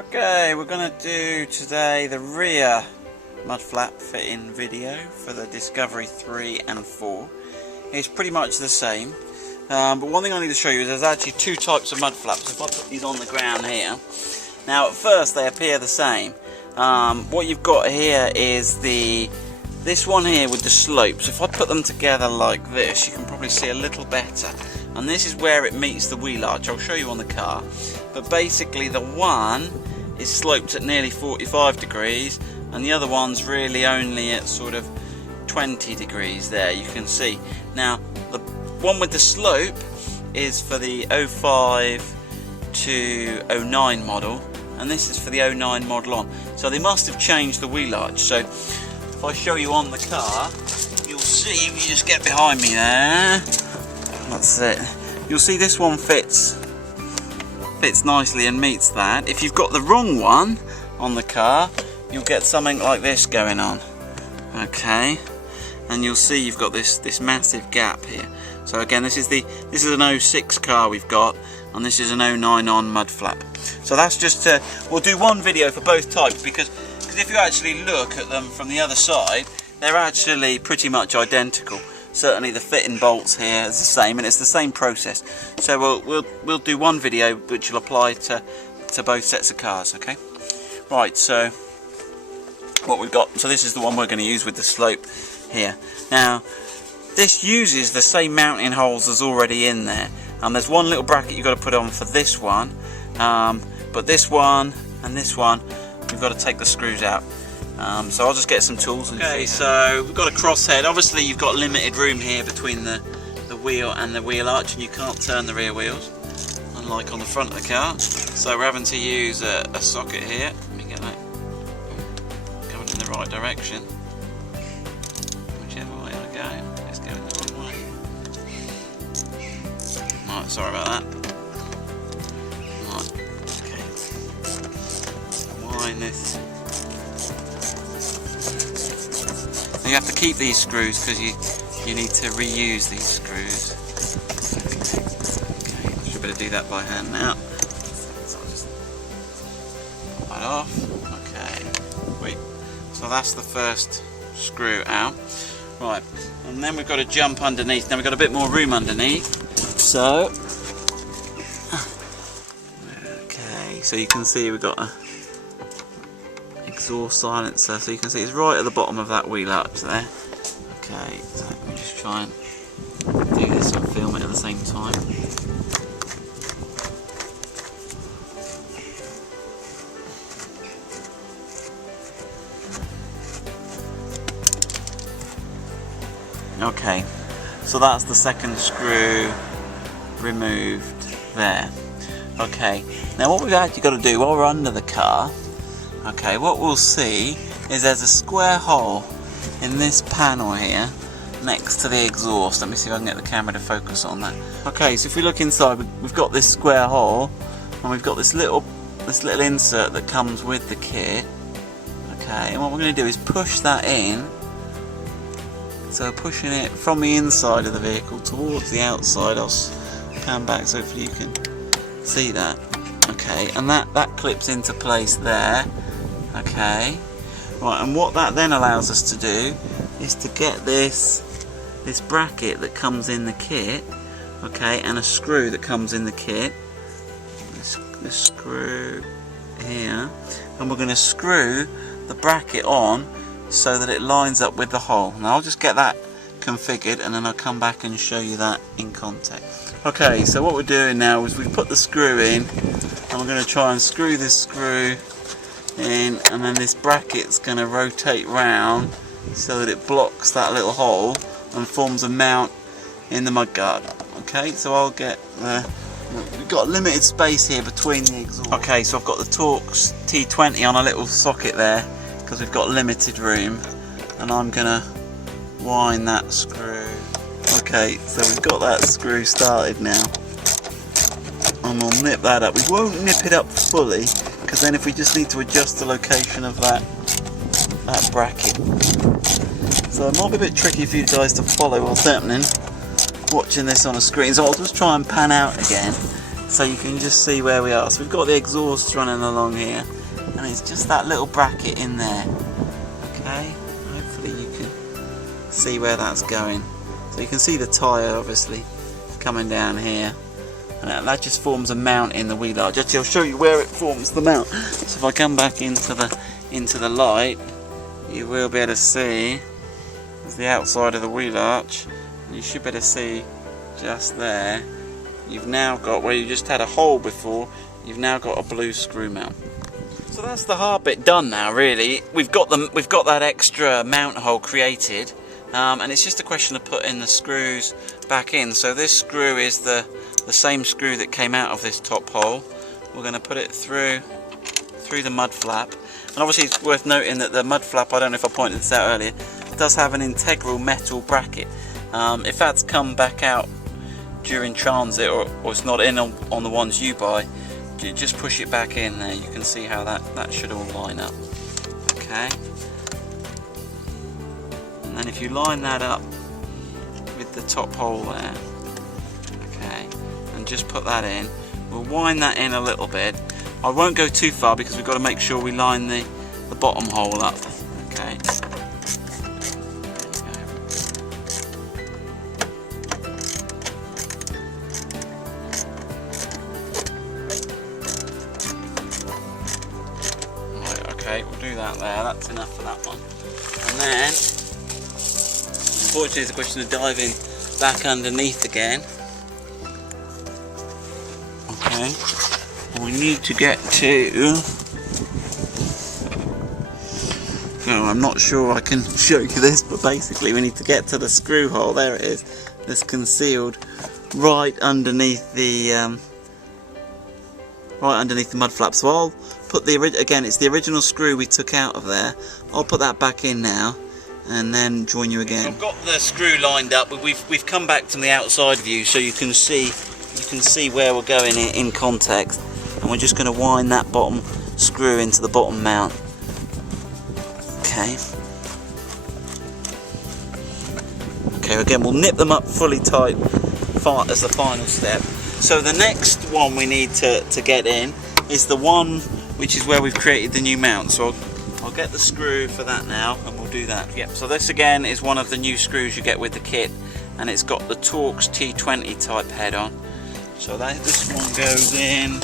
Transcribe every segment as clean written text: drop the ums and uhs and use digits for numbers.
Okay, we're going to do today the rear mud flap fitting video for the Discovery 3 and 4. It's pretty much the same, but one thing I need to show you is there's actually two types of mud flaps. If I put these on the ground here, now at first they appear the same. What you've got here is this one here with the slopes. If I put them together like this, you can probably see a little better. And this is where it meets the wheel arch. I'll show you on the car. But basically the one is sloped at nearly 45 degrees and the other one's really only at sort of 20 degrees there, you can see. Now the one with the slope is for the 05 to 09 model, and this is for the 09 model on. So they must have changed the wheel arch. So if I show you on the car, you'll see, if you just get behind me there, that's it. You'll see this one fits nicely and meets that. If you've got the wrong one on the car, you'll get something like this going on. Okay, and you'll see you've got this massive gap here. So again, this is an 06 car we've got, and this is an 09 on mud flap. So that's just we'll do one video for both types, because if you actually look at them from the other side, they're actually pretty much identical. Certainly the fitting bolts here is the same, and it's the same process. So we'll do one video which will apply to both sets of cars. Okay, right, so what we've got, so this is the one we're going to use with the slope here. Now this uses the same mounting holes as already in there, and there's one little bracket you've got to put on for this one, but this one and this one you've got to take the screws out. So I'll just get some tools. Okay, so we've got a crosshead. Obviously you've got limited room here between the wheel and the wheel arch, and you can't turn the rear wheels, unlike on the front of the car. So we're having to use a socket here. Let me get that going in the right direction. Whichever way I go, it's going the wrong way. Right, sorry about that. Right, okay. Wind this. You have to keep these screws because you need to reuse these screws. Okay, should better do that by hand now. So I'll just pop that off. Okay, wait. So that's the first screw out. Right, and then we've got to jump underneath. Now we've got a bit more room underneath. So, okay, so you can see we've got a exhaust silencer, so you can see it's right at the bottom of that wheel arch there. Okay, so let me just try and do this and film it at the same time. Okay, so that's the second screw removed there. Okay, now what we've actually got to do while we're under the car, okay, what we'll see is there's a square hole in this panel here next to the exhaust. Let me see if I can get the camera to focus on that. Okay, so if we look inside, we've got this square hole, and we've got this little insert that comes with the kit. Okay, and what we're going to do is push that in. So pushing it from the inside of the vehicle towards the outside. I'll pan back so hopefully you can see that. Okay, and that clips into place there. Okay, right, and what that then allows us to do is to get this bracket that comes in the kit, okay, and a screw that comes in the kit, this screw here, and we're going to screw the bracket on so that it lines up with the hole. Now I'll just get that configured and then I'll come back and show you that in context. Okay, so what we're doing now is we've put the screw in, and we're going to try and screw this screw in, and then this bracket's going to rotate round so that it blocks that little hole and forms a mount in the mudguard. Okay, so I'll get we've got limited space here between the exhaust. Okay, so I've got the Torx T20 on a little socket there because we've got limited room, and I'm going to wind that screw. Okay, so we've got that screw started now, and we'll nip that up. We won't nip it up fully, because then if we just need to adjust the location of that bracket. So it might be a bit tricky for you guys to follow what's happening watching this on a screen, so I'll just try and pan out again so you can just see where we are. So we've got the exhaust running along here, and it's just that little bracket in there. Okay, hopefully you can see where that's going. So you can see the tyre obviously coming down here, and that just forms a mount in the wheel arch. Actually, I'll show you where it forms the mount. So if I come back into the light, you will be able to see the outside of the wheel arch. You should be able to see just there. You've now got, where you just had a hole before, you've now got a blue screw mount. So that's the hard bit done now, really. We've got that extra mount hole created, and it's just a question of putting the screws back in. So this screw is the same screw that came out of this top hole. We're going to put it through the mud flap, and obviously it's worth noting that the mud flap, I don't know if I pointed this out earlier, does have an integral metal bracket. If that's come back out during transit, or it's not in on the ones you buy, you just push it back in there. You can see how that should all line up. Okay, and then if you line that up with the top hole there, okay, and just put that in, we'll wind that in a little bit. I won't go too far because we've got to make sure we line the bottom hole up. Okay. Okay, we'll do that there. That's enough for that one. And then, unfortunately, it's a question of diving back underneath again. Okay. We need to get to... No, I'm not sure I can show you this, but basically we need to get to the screw hole. There it is. That's concealed right underneath the mud flap. So I'll put again, it's the original screw we took out of there. I'll put that back in now, and then join you again. So I've got the screw lined up, but we've come back to the outside view, so you can see where we're going in context. And we're just going to wind that bottom screw into the bottom mount. Okay. Okay, again, we'll nip them up fully tight as the final step. So the next one we need to get in is the one which is where we've created the new mount. So I'll get the screw for that now, and we'll do that. Yep. So this again is one of the new screws you get with the kit, and it's got the Torx T20 type head on. So this one goes in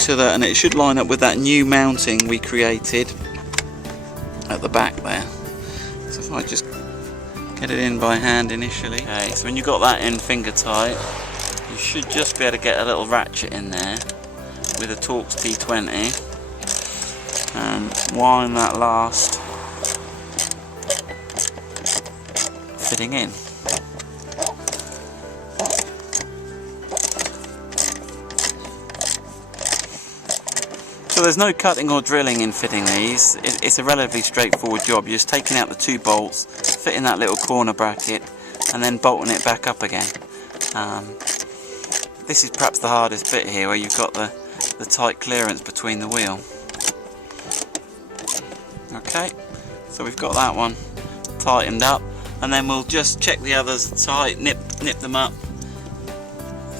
to that, and it should line up with that new mounting we created at the back there. So if I just get it in by hand initially. Okay, so when you've got that in finger tight, you should just be able to get a little ratchet in there with a Torx T20 and wind that last fitting in. So there's no cutting or drilling in fitting these. It's a relatively straightforward job. You're just taking out the two bolts, fitting that little corner bracket, and then bolting it back up again. This is perhaps the hardest bit here, where you've got the tight clearance between the wheel. Okay, so we've got that one tightened up, and then we'll just check the others tight, nip them up,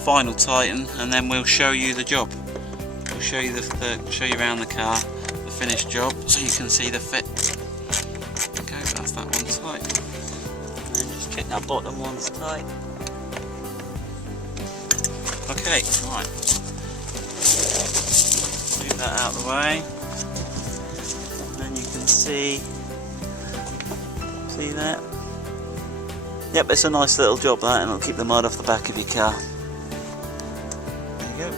final tighten, and then we'll show you the job. We'll show you show you around the car, the finished job, so you can see the fit. Okay, that's that one tight. And then just check that bottom one's tight. Okay, right. Move that out of the way. And then you can see that? Yep, it's a nice little job that, and it'll keep the mud off the back of your car. There you go.